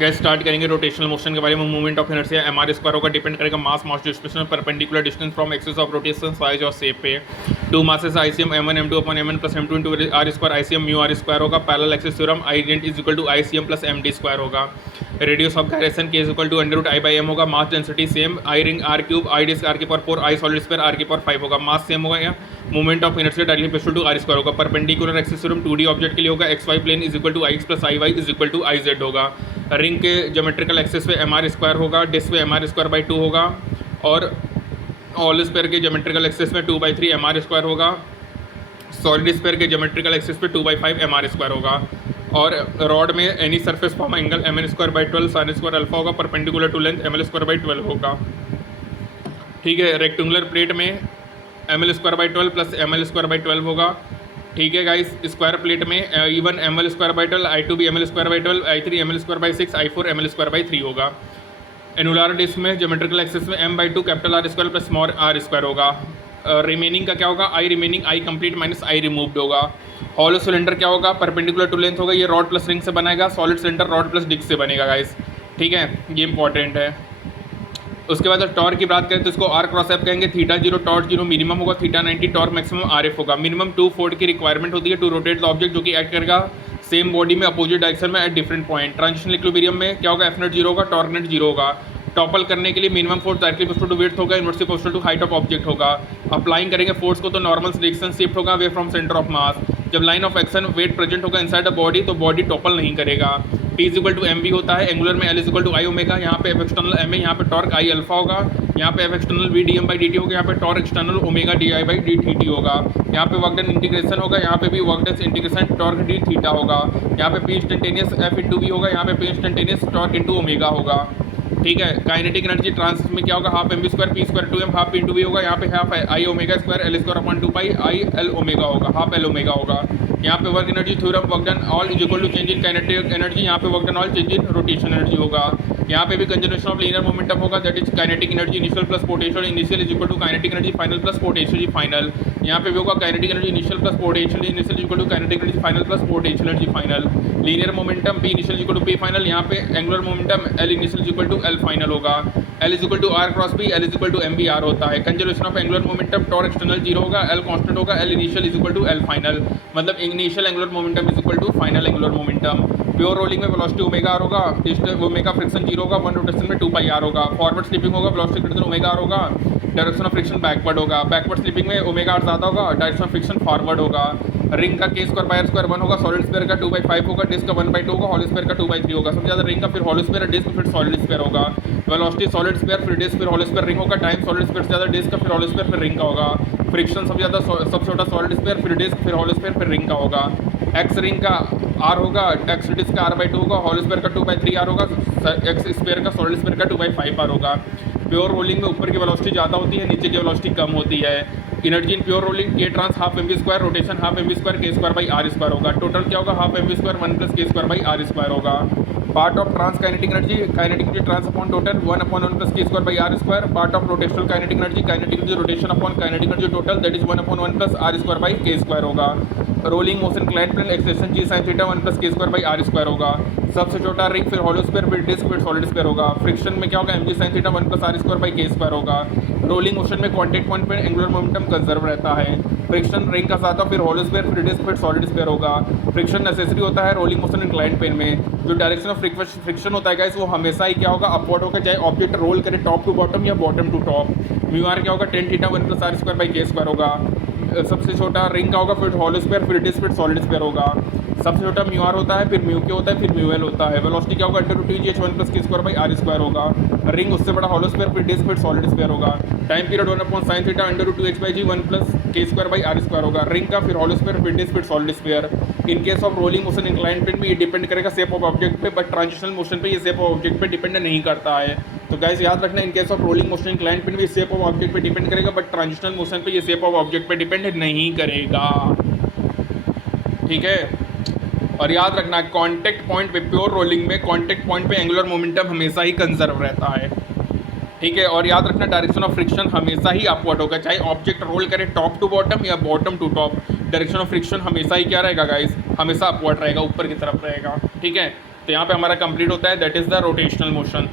Gas start करेंगे rotational motion के बारे में। Movement of inertia M R square होगा, डिपेंड करेगा mass mass displacement perpendicular distance from axis of rotation size और शेप पे। Two masses ICM m1 m2 upon m1 plus m2 into R square ICM mu R square होगा। Parallel axis theorem I rent is equal to ICM plus md square होगा। Radius of gyration K is equal to under root I by M होगा। Mass density same, I ring R cube, I disc R के power 4, I solid square R के power 5 होगा। Mass same होगा या movement of inertia directly proportional to R square होगा। Perpendicular axis theorem 2D object के लिए होगा, X Y plane is equal to I X plus I Y is equal to I Z होगा। Ring के geometrical axis पे M R square होगा, disc पे M R square by 2 होगा और ऑल स्क्वायर के ज्योमेट्रिकल एक्सिस में 2/3 M R square होगा। सॉलिड स्क्वायर के ज्योमेट्रिकल एक्सिस पे 2/5 एम आर स्क्वायर होगा। और रॉड में any surface form angle M N square by 12 sine square alpha होगा, perpendicular to length M L square by 12 होगा। ठीक है, रेक्टेंगुलर प्लेट में M L square by 12 plus M L square by 12 होगा। ठीक है गाइस, स्क्वायर प्लेट में E1 M L square by 12, I2 भी M L square by 12, I3 M L square by 6, I4 M L square by 3 होगा। Annular disc में geometrical axis में m/2 capital R square plus small R square होगा। Remaining का क्या होगा, I remaining I complete minus I removed होगा। Hollow cylinder क्या होगा, परपेंडिकुलर टू लेंथ होगा, ये रॉड प्लस रिंग से बनेगा। Solid cylinder rod plus disc से बनेगा गाइस। ठीक है, ये इंपॉर्टेंट है। उसके बाद टॉर्क की बात करें तो इसको आर क्रॉस एफ कहेंगे। थीटा 0 टॉर्क 0 मिनिमम होगा, theta 90 torque maximum R F होगा। मिनिमम 2 फोर्ड की रिक्वायरमेंट होती है टू रोटेट द ऑब्जेक्ट, जो कि एक्ट करेगा सेम बॉडी में अपोजिट डायरेक्शन में at different point. Transitional equilibrium में क्या होगा, एफ नेट 0 होगा, टॉर्क नेट 0 होगा। टॉपल करने के लिए minimum force directly proportional to width होगा, inversely proportional to height of object होगा। अप्लाइंग करेंगे फोर्स को तो नॉर्मल डायरेक्शन शिफ्ट होगा away from centre of mass. जब line of action weight present होगा इनसाइड द बॉडी तो बॉडी टॉपल नहीं करेगा। P is equal to M V होता है, एंगुलर में L is equal to I omega, यहाँ पे एफ एक्सटर्नल एम है, यहाँ पे टॉर्क आई अल्फा होगा, यहाँ पे F external V D M by D T होगा, यहाँ पे torque external omega D I by D T T होगा। यहाँ पे वर्क डन इंटीग्रेशन होगा, यहाँ पे भी work done integration torque D theta होगा। यहाँ पे P instantaneous F into V होगा, यहाँ पे P instantaneous torque into omega होगा। ठीक है, काइनेटिक एनर्जी ट्रांसफर में क्या होगा, half M B square P square 2m half into V होगा, यहाँ पे half I omega square L square upon 2 pi I L omega होगा, हाफ एल ओमेगा होगा। यहाँ पे work energy theorem work done all is equal to change in kinetic energy, यहाँ पे work done all change in rotation energy होगा। यहाँ पे भी कंजर्वेशन ऑफ लीनियर मोमेंटम होगा, that is kinetic energy initial plus potential initial is equal to kinetic energy final plus potential final. यहाँ पे भी होगा kinetic energy initial plus potential initial equal to kinetic energy final plus potential energy final. Linear momentum P initial equal to P final, यहाँ पे angular momentum L initial equal to L final होगा। L is equal to R cross V, L is equal to M V R होता है। Conservation of angular momentum torque external 0 होगा, L constant होगा, L initial is equal to L final, मतलब initial angular momentum is equal to final angular momentum. Pure rolling में velocity omega R होगा, omega friction 0 होगा, one rotation में 2 pi R होगा। Forward slipping होगा, velocity greater than omega R होगा, direction of friction backward होगा। Backward slipping में omega R ज़्यादा होगा, डायरेक्शन ऑफ फ्रिक्शन फॉरवर्ड होगा। रिंग का K square by are square 1 होगा, सॉलिड स्क्वायर का 2/5 होगा, डिस्क का 1/2 होगा, हॉलो स्क्वायर का 2/3 होगा। सबसे ज़्यादा रिंग का फिर हॉलो स्क्वायर, डिस्क फिर सॉलिड स्क्वायर होगा। वेलोसिटी सॉलिड स्क्वायर फिर डिस्क फिर हॉलो स्क्वायर रिंग होगा। टाइम सॉलिड स्क्वायर से ज़्यादा डिस्क का फिर हॉलो स्क्वायर फिर रिंग का होगा। फ्रिक्शन सबसे ज़्यादा सबसे छोटा सॉलिड स्क्वायर फिर डिस्क फिर हॉलो स्क्वायर फिर रिंग का होगा। एक्स रिंग का आर होगा, एक्स डिस्क का r/2 होगा, हॉलो स्क्वायर का 2/3 आर होगा, एक्स स्क्वायर का सॉलिड स्क्वायर का 2/5 आर होगा। प्योर रोलिंग में ऊपर की वेलोसिटी ज़्यादा होती है, नीचे की वेलोसिटी कम होती है। एनर्जी इन प्योर रोलिंग के trans half M B square, rotation half M B square K square by R square होगा। टोटल क्या होगा, half M B square 1 plus K square by R square होगा। Part of trans kinetic energy, kinetic energy trans upon total 1/1 plus K square by R square. Part of rotational kinetic energy rotation upon kinetic energy total, that is 1/1 plus R square by K square होगा। Rolling motion inclined plane acceleration G sine theta 1 plus K square by R square होगा। सबसे छोटा ring फिर hollow square फिर disc फिर solid square होगा। Friction में क्या होगा, M G sine theta 1 plus R square by K square होगा। रोलिंग मोशन में कॉन्टैक्ट पॉइंट पे एंगुलर मोमेंटम कंजर्व रहता है। फ्रिक्शन रिंग का साथ फिर हॉलो स्क्वायर फिर डिस्क फिर सॉलिड स्क्वायर होगा। फ्रिक्शन नेसेसरी होता है रोलिंग मोशन इंक्लाइंड प्लेन में। जो डायरेक्शन ऑफ फ्रिक्शन होता है गाइस वो हमेशा ही क्या होगा, अपवर्ड होगा, चाहे ऑब्जेक्ट रोल करे टॉप टू बॉटम या bottom to top. Mu R क्या होगा, tan theta 1 plus R square by K square होगा। सबसे छोटा रिंग का होगा, फिर हॉलो स्क्वायर फिर डिस्क फिर सॉलिड स्क्वायर होगा। सबसे छोटा म्यू आर होता है, फिर म्यू के होता है, फिर म्यू एल होता है। वेलोसिटी क्या होगा, under root g h 1 plus K square by R square होगा। रिंग उससे बड़ा हॉलो स्क्वायर फिर डिस्क फिर सॉलिड स्क्वायर होगा। Time period 1/sin theta under root 2h by g 1 plus K square by R square होगा। Ring का फिर hollow square फिर डिस्क फिर solid square. In case of rolling motion inclined plane में ये depend करेगा shape of object पे, but transitional motion पे ये शेप ऑफ ऑब्जेक्ट पे डिपेंड नहीं करता है। तो गाइस याद रखना, in case of rolling motion inclined plane में शेप ऑफ ऑब्जेक्ट पे डिपेंड करेगा, बट ट्रांजिशनल मोशन पे ये शेप ऑफ ऑब्जेक्ट पे डिपेंड नहीं करेगा। ठीक है, और याद रखना कॉन्टैक्ट पॉइंट पे प्योर रोलिंग में कॉन्टैक्ट पॉइंट पे एंगुलर मोमेंटम हमेशा ही कंजर्व रहता है। ठीक है, और याद रखना डायरेक्शन ऑफ फ्रिक्शन हमेशा ही अपवर्ड होगा, चाहे ऑब्जेक्ट रोल करे टॉप टू बॉटम या bottom to top. Direction of friction हमेशा ही क्या रहेगा गाइस, हमेशा अपवर्ड रहेगा, ऊपर की तरफ रहेगा। ठीक है, तो यहाँ पे हमारा कंप्लीट होता है, that is the rotational motion.